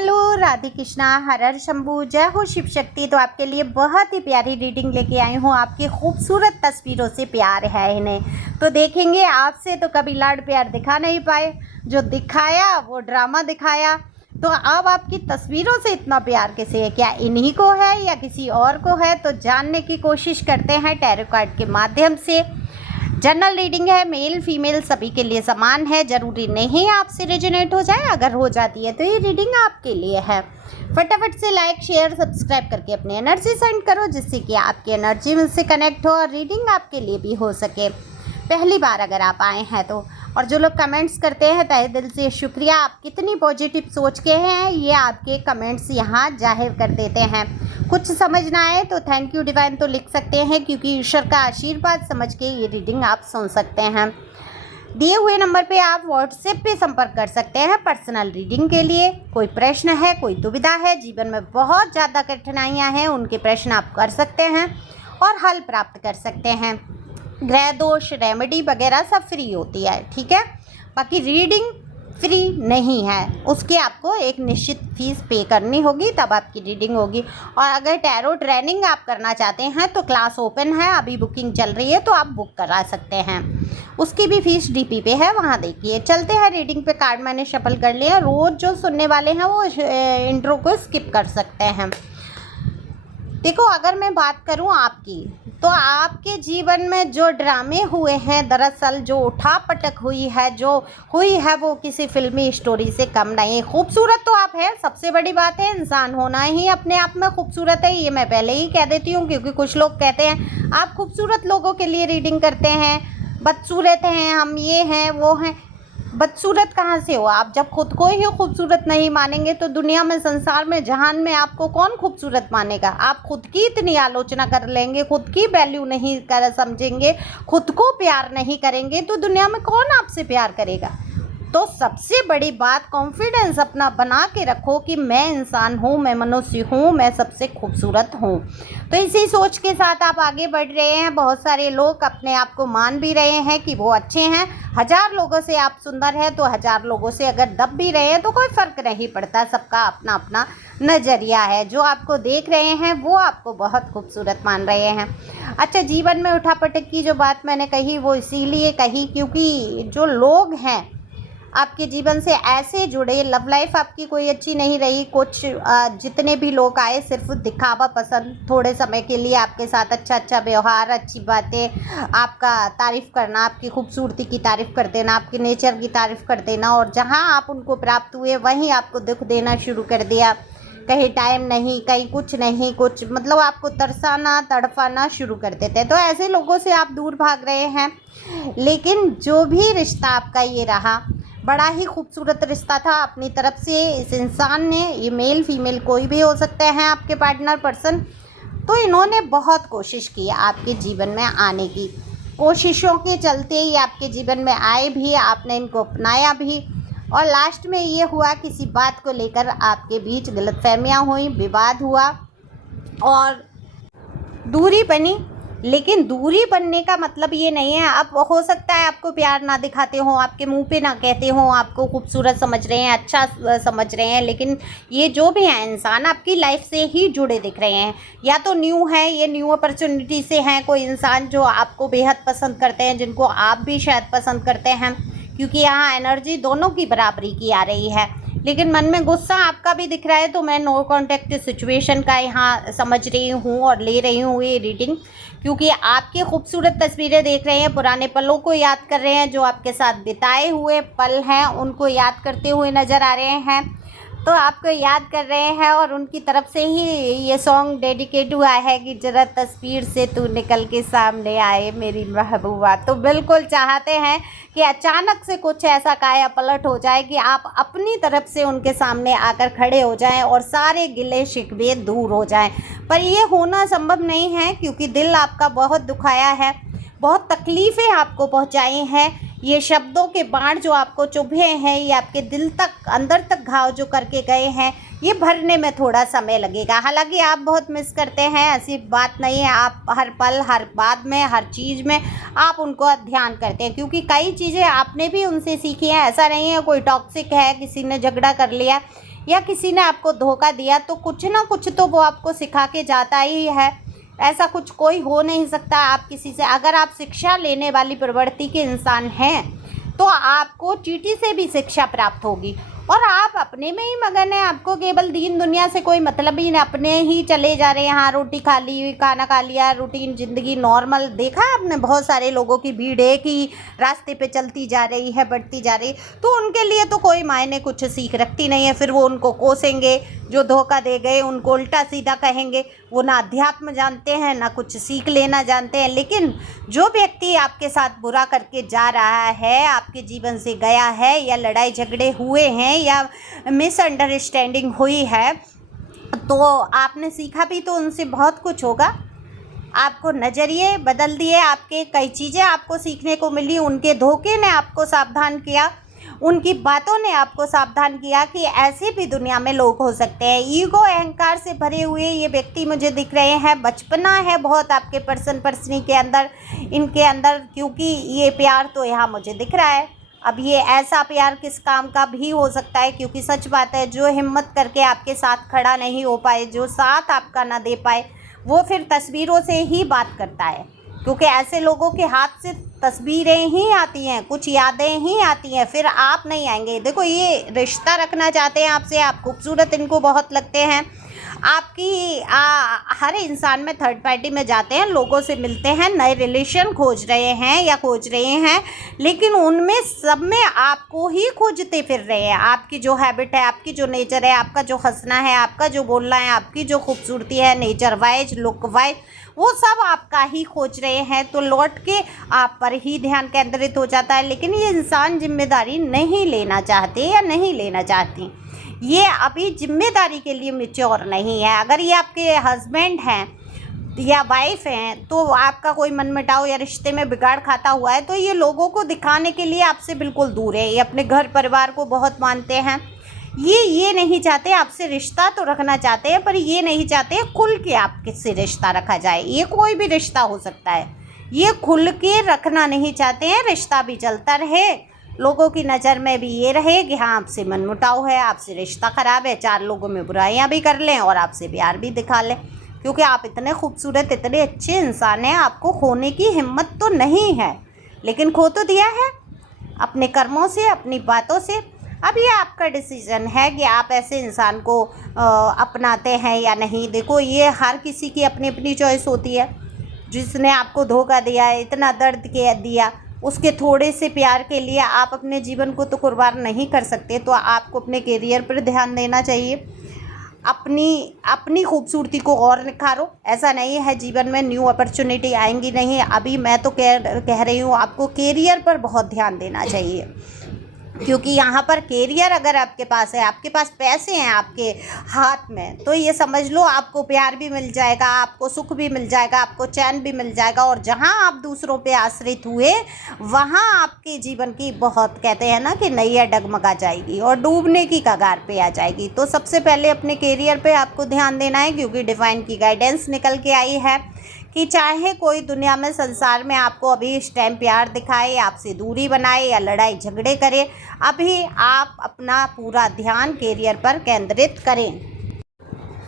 Hello Radhe Krishna, हर हर शंभू, जय हो शिव शक्ति। तो आपके लिए बहुत ही प्यारी रीडिंग लेके आई हूँ। आपकी खूबसूरत तस्वीरों से प्यार है इन्हें, तो देखेंगे। आपसे तो कभी लाड प्यार दिखा नहीं पाए, जो दिखाया वो ड्रामा दिखाया। तो अब आपकी तस्वीरों से इतना प्यार कैसे है? क्या इन्हीं को है या किसी और को है? तो जानने की कोशिश करते हैं टैरो कार्ड के माध्यम से। जनरल रीडिंग है, मेल फीमेल सभी के लिए समान है। ज़रूरी नहीं आपसे रेजोनेट हो जाए, अगर हो जाती है तो ये रीडिंग आपके लिए है। फटाफट से लाइक शेयर सब्सक्राइब करके अपनी एनर्जी सेंड करो, जिससे कि आपकी एनर्जी मुझसे कनेक्ट हो और रीडिंग आपके लिए भी हो सके। पहली बार अगर आप आए हैं तो, और जो लोग कमेंट्स करते हैं तहे दिल से शुक्रिया। आप कितनी पॉजिटिव सोच के हैं ये आपके कमेंट्स यहाँ जाहिर कर देते हैं। कुछ समझ ना आए तो थैंक यू डिवाइन तो लिख सकते हैं, क्योंकि ईश्वर का आशीर्वाद समझ के ये रीडिंग आप सुन सकते हैं। दिए हुए नंबर पे आप व्हाट्सएप पे संपर्क कर सकते हैं पर्सनल रीडिंग के लिए। कोई प्रश्न है, कोई दुविधा है, जीवन में बहुत ज़्यादा कठिनाइयाँ हैं, उनके प्रश्न आप कर सकते हैं और हल प्राप्त कर सकते हैं। ग्रह दोष रेमेडी वगैरह सब फ्री होती है, ठीक है। बाकी रीडिंग फ्री नहीं है, उसकी आपको एक निश्चित फीस पे करनी होगी, तब आपकी रीडिंग होगी। और अगर टैरो ट्रेनिंग आप करना चाहते हैं तो क्लास ओपन है, अभी बुकिंग चल रही है, तो आप बुक करा सकते हैं। उसकी भी फीस डीपी पे है, वहाँ देखिए। चलते हैं रीडिंग पे। कार्ड मैंने शफल कर लिया। रोज़ जो सुनने वाले हैं वो इंट्रो को स्किप कर सकते हैं। देखो, अगर मैं बात करूं आपकी, तो आपके जीवन में जो ड्रामे हुए हैं, दरअसल जो उठापटक हुई है, जो हुई है, वो किसी फिल्मी स्टोरी से कम नहीं है। खूबसूरत तो आप हैं, सबसे बड़ी बात है। इंसान होना ही अपने आप में खूबसूरत है, ये मैं पहले ही कह देती हूँ, क्योंकि कुछ लोग कहते हैं आप खूबसूरत लोगों के लिए रीडिंग करते हैं, बदसूरत हैं, हम ये हैं वो हैं। बदसूरत कहाँ से हो आप? जब खुद को ही खूबसूरत नहीं मानेंगे तो दुनिया में, संसार में, जहान में आपको कौन खूबसूरत मानेगा? आप खुद की इतनी आलोचना कर लेंगे, खुद की वैल्यू नहीं कर समझेंगे, खुद को प्यार नहीं करेंगे, तो दुनिया में कौन आपसे प्यार करेगा? तो सबसे बड़ी बात, कॉन्फिडेंस अपना बना के रखो कि मैं इंसान हूँ, मैं मनुष्य हूँ, मैं सबसे खूबसूरत हूँ। तो इसी सोच के साथ आप आगे बढ़ रहे हैं। बहुत सारे लोग अपने आप को मान भी रहे हैं कि वो अच्छे हैं। 1000 लोगों से आप सुंदर हैं, तो 1000 लोगों से अगर दब भी रहे हैं तो कोई फ़र्क नहीं पड़ता। सबका अपना अपना नज़रिया है। जो आपको देख रहे हैं वो आपको बहुत खूबसूरत मान रहे हैं। अच्छा, जीवन में उठापटक की जो बात मैंने कही वो इसीलिए कही क्योंकि जो लोग हैं आपके जीवन से ऐसे जुड़े, लव लाइफ आपकी कोई अच्छी नहीं रही। कुछ जितने भी लोग आए सिर्फ दिखावा पसंद, थोड़े समय के लिए आपके साथ अच्छा व्यवहार, अच्छी बातें, आपका तारीफ़ करना, आपकी खूबसूरती की तारीफ़ कर देना, आपके नेचर की तारीफ़ कर देना, और जहां आप उनको प्राप्त हुए वहीं आपको दुख देना शुरू कर दिया। कहीं टाइम नहीं, कहीं कुछ नहीं, कुछ मतलब आपको तरसाना तड़पाना शुरू कर देते हैं। तो ऐसे लोगों से आप दूर भाग रहे हैं। लेकिन जो भी रिश्ता आपका ये रहा, बड़ा ही खूबसूरत रिश्ता था अपनी तरफ से इस इंसान ने। ये मेल फीमेल कोई भी हो सकते हैं आपके पार्टनर पर्सन। तो इन्होंने बहुत कोशिश की आपके जीवन में आने की। कोशिशों के चलते ही आपके जीवन में आए भी, आपने इनको अपनाया भी, और लास्ट में ये हुआ, किसी बात को लेकर आपके बीच गलतफहमियां हुई, विवाद हुआ और दूरी बनी। लेकिन दूरी बनने का मतलब ये नहीं है, अब हो सकता है आपको प्यार ना दिखाते हो, आपके मुंह पे ना कहते हो, आपको खूबसूरत समझ रहे हैं, अच्छा समझ रहे हैं, लेकिन ये जो भी हैं इंसान आपकी लाइफ से ही जुड़े दिख रहे हैं। या तो न्यू है, ये न्यू अपॉर्चुनिटी से हैं, कोई इंसान जो आपको बेहद पसंद करते हैं, जिनको आप भी शायद पसंद करते हैं, क्योंकि यहाँ एनर्जी दोनों की बराबरी की आ रही है। लेकिन मन में गुस्सा आपका भी दिख रहा है, तो मैं नो कॉन्टेक्ट सिचुएशन का यहाँ समझ रही हूँ और ले रही हूँ ये रीडिंग, क्योंकि आपकी खूबसूरत तस्वीरें देख रहे हैं, पुराने पलों को याद कर रहे हैं, जो आपके साथ बिताए हुए पल हैं उनको याद करते हुए नज़र आ रहे हैं। तो आपको याद कर रहे हैं और उनकी तरफ से ही ये सॉन्ग डेडिकेट हुआ है कि जरा तस्वीर से तू निकल के सामने आए मेरी महबूबा। तो बिल्कुल चाहते हैं कि अचानक से कुछ ऐसा काया पलट हो जाए कि आप अपनी तरफ से उनके सामने आकर खड़े हो जाएं और सारे गिले शिकवे दूर हो जाएं। पर ये होना संभव नहीं है, क्योंकि दिल आपका बहुत दुखाया है, बहुत तकलीफ़ें आपको पहुंचाई हैं। ये शब्दों के बाण जो आपको चुभे हैं, ये आपके दिल तक, अंदर तक घाव जो करके गए हैं, ये भरने में थोड़ा समय लगेगा। हालांकि आप बहुत मिस करते हैं, ऐसी बात नहीं है। आप हर पल, हर बात में, हर चीज़ में आप उनको ध्यान करते हैं, क्योंकि कई चीज़ें आपने भी उनसे सीखी हैं। ऐसा नहीं है कोई टॉक्सिक है, किसी ने झगड़ा कर लिया, या किसी ने आपको धोखा दिया तो कुछ ना कुछ तो वो आपको सिखा के जाता ही है। ऐसा कुछ कोई हो नहीं सकता आप किसी से। अगर आप शिक्षा लेने वाली प्रवृत्ति के इंसान हैं तो आपको चींटी से भी शिक्षा प्राप्त होगी, और आप अपने में ही मगन हैं। आपको केवल दीन दुनिया से कोई मतलब ही नहीं, अपने ही चले जा रहे हैं। हाँ, रोटी खा ली, खाना खा लिया, रूटीन ज़िंदगी नॉर्मल। देखा है आपने बहुत सारे लोगों की भीड़ एक ही रास्ते पे चलती जा रही है, बढ़ती जा रही, तो उनके लिए तो कोई मायने कुछ सीख रखती नहीं है। फिर वो उनको कोसेंगे, जो धोखा दे गए उनको उल्टा सीधा कहेंगे। वो ना अध्यात्म जानते हैं ना कुछ सीख लेना जानते हैं। लेकिन जो व्यक्ति आपके साथ बुरा करके जा रहा है, आपके जीवन से गया है, या लड़ाई झगड़े हुए हैं या मिसअंडरस्टैंडिंग हुई है, तो आपने सीखा भी तो उनसे बहुत कुछ होगा। आपको नज़रिए बदल दिए, आपके कई चीज़ें आपको सीखने को मिली। उनके धोखे ने आपको सावधान किया, उनकी बातों ने आपको सावधान किया कि ऐसे भी दुनिया में लोग हो सकते हैं। ईगो अहंकार से भरे हुए ये व्यक्ति मुझे दिख रहे हैं। बचपना है बहुत आपके पर्सनी के अंदर, इनके अंदर, क्योंकि ये प्यार तो यहाँ मुझे दिख रहा है। अब ये ऐसा प्यार किस काम का भी हो सकता है, क्योंकि सच बात है, जो हिम्मत करके आपके साथ खड़ा नहीं हो पाए, जो साथ आपका ना दे पाए, वो फिर तस्वीरों से ही बात करता है। क्योंकि ऐसे लोगों के हाथ से तस्वीरें ही आती हैं, कुछ यादें ही आती हैं, फिर आप नहीं आएंगे। देखो, ये रिश्ता रखना चाहते हैं आपसे, आप खूबसूरत इनको बहुत लगते हैं। आपकी हर इंसान में थर्ड पार्टी में जाते हैं, लोगों से मिलते हैं, नए रिलेशन खोज रहे हैं या खोज रहे हैं, लेकिन उनमें सब में आपको ही खोजते फिर रहे हैं। आपकी जो हैबिट है, आपकी जो नेचर है, आपका जो हंसना है, आपका जो बोलना है, आपकी जो खूबसूरती है, नेचर वाइज, लुक वाइज, वो सब आपका ही खोज रहे हैं। तो लौट के आप पर ही ध्यान केंद्रित हो जाता है। लेकिन ये इंसान जिम्मेदारी नहीं लेना चाहते या नहीं लेना चाहती, ये अभी जिम्मेदारी के लिए मैच्योर नहीं है। अगर ये आपके हस्बैंड हैं या वाइफ हैं, तो आपका कोई मनमुटाव या रिश्ते में बिगाड़ खाता हुआ है, तो ये लोगों को दिखाने के लिए आपसे बिल्कुल दूर है। ये अपने घर परिवार को बहुत मानते हैं। ये नहीं चाहते, आपसे रिश्ता तो रखना चाहते हैं, पर ये नहीं चाहते खुल के आपसे रिश्ता रखा जाए। ये कोई भी रिश्ता हो सकता है, ये खुल के रखना नहीं चाहते हैं। रिश्ता भी चलता रहे, लोगों की नज़र में भी ये रहे कि हाँ, आपसे मनमुटाव है, आपसे रिश्ता ख़राब है, चार लोगों में बुराइयां भी कर लें और आपसे प्यार भी दिखा लें। क्योंकि आप इतने खूबसूरत, इतने अच्छे इंसान हैं, आपको खोने की हिम्मत तो नहीं है, लेकिन खो तो दिया है अपने कर्मों से, अपनी बातों से। अब ये आपका डिसीजन है कि आप ऐसे इंसान को अपनाते हैं या नहीं। देखो, ये हर किसी की अपनी अपनी चॉइस होती है। जिसने आपको धोखा दिया है, इतना दर्द के दिया, उसके थोड़े से प्यार के लिए आप अपने जीवन को तो कुर्बान नहीं कर सकते। तो आपको अपने करियर पर ध्यान देना चाहिए, अपनी खूबसूरती को और निखारो। ऐसा नहीं है जीवन में न्यू अपॉर्चुनिटी आएंगी नहीं। अभी मैं तो कह रही हूँ, आपको करियर पर बहुत ध्यान देना चाहिए। क्योंकि यहाँ पर कैरियर अगर आपके पास है, आपके पास पैसे हैं आपके हाथ में, तो ये समझ लो आपको प्यार भी मिल जाएगा, आपको सुख भी मिल जाएगा, आपको चैन भी मिल जाएगा। और जहाँ आप दूसरों पे आश्रित हुए, वहाँ आपके जीवन की बहुत, कहते हैं ना कि नैया डगमगा जाएगी और डूबने की कगार पे आ जाएगी। तो सबसे पहले अपने कैरियर पे आपको ध्यान देना है, क्योंकि डिवाइन की गाइडेंस निकल के आई है कि चाहे कोई दुनिया में, संसार में आपको अभी इस टाइम प्यार दिखाए, आपसे दूरी बनाए या लड़ाई झगड़े करे, अभी आप अपना पूरा ध्यान करियर पर केंद्रित करें।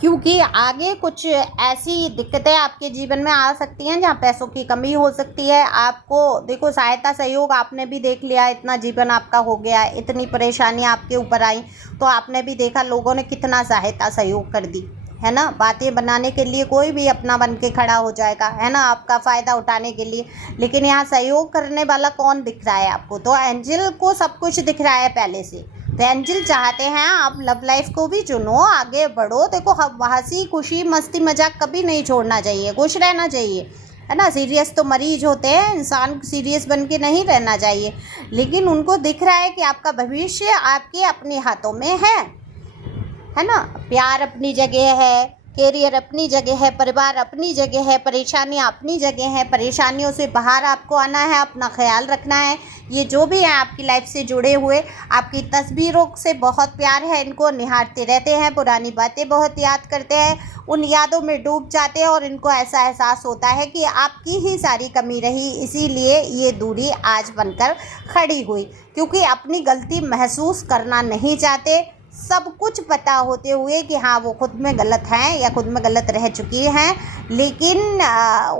क्योंकि आगे कुछ ऐसी दिक्कतें आपके जीवन में आ सकती हैं जहाँ पैसों की कमी हो सकती है। आपको देखो, सहायता सहयोग आपने भी देख लिया, इतना जीवन आपका हो गया, इतनी परेशानियाँ आपके ऊपर आई, तो आपने भी देखा लोगों ने कितना सहायता सहयोग कर दी, है ना। बातें बनाने के लिए कोई भी अपना बन के खड़ा हो जाएगा, है ना, आपका फ़ायदा उठाने के लिए। लेकिन यहाँ सहयोग करने वाला कौन दिख रहा है आपको? तो एंजल को सब कुछ दिख रहा है पहले से। तो एंजल चाहते हैं आप लव लाइफ को भी चुनो, आगे बढ़ो। देखो, हंसी खुशी मस्ती मजाक कभी नहीं छोड़ना चाहिए, खुश रहना चाहिए, है ना। सीरियस तो मरीज होते हैं, इंसान सीरियस बन के नहीं रहना चाहिए। लेकिन उनको दिख रहा है कि आपका भविष्य आपके अपने हाथों में है ना। प्यार अपनी जगह है, कैरियर अपनी जगह है, परिवार अपनी जगह है, परेशानियाँ अपनी जगह हैं। परेशानियों से बाहर आपको आना है, अपना ख्याल रखना है। ये जो भी है आपकी लाइफ से जुड़े हुए, आपकी तस्वीरों से बहुत प्यार है, इनको निहारते रहते हैं, पुरानी बातें बहुत याद करते हैं, उन यादों में डूब जाते हैं और इनको ऐसा एहसास होता है कि आपकी ही सारी कमी रही, इसीलिए ये दूरी आज बनकर खड़ी हुई। क्योंकि अपनी गलती महसूस करना नहीं चाहते, सब कुछ पता होते हुए कि हाँ वो खुद में गलत हैं या खुद में गलत रह चुकी हैं, लेकिन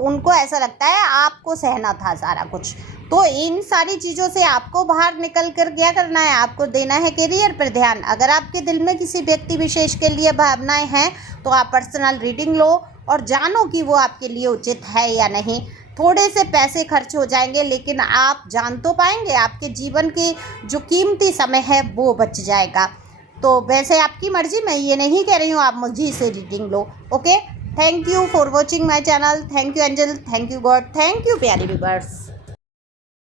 उनको ऐसा लगता है आपको सहना था सारा कुछ। तो इन सारी चीज़ों से आपको बाहर निकल कर क्या करना है, आपको देना है करियर पर ध्यान। अगर आपके दिल में किसी व्यक्ति विशेष के लिए भावनाएं हैं तो आप पर्सनल रीडिंग लो और जानो कि वो आपके लिए उचित है या नहीं। थोड़े से पैसे खर्च हो जाएंगे लेकिन आप जान तो पाएंगे, आपके जीवन की जो कीमती समय है वो बच जाएगा। तो वैसे आपकी मर्ज़ी, मैं ये नहीं कह रही हूँ आप मुझे से reading low. Okay, thank you for watching my channel. Thank you angel, thank you God, thank you प्यारी व्यूअर्स।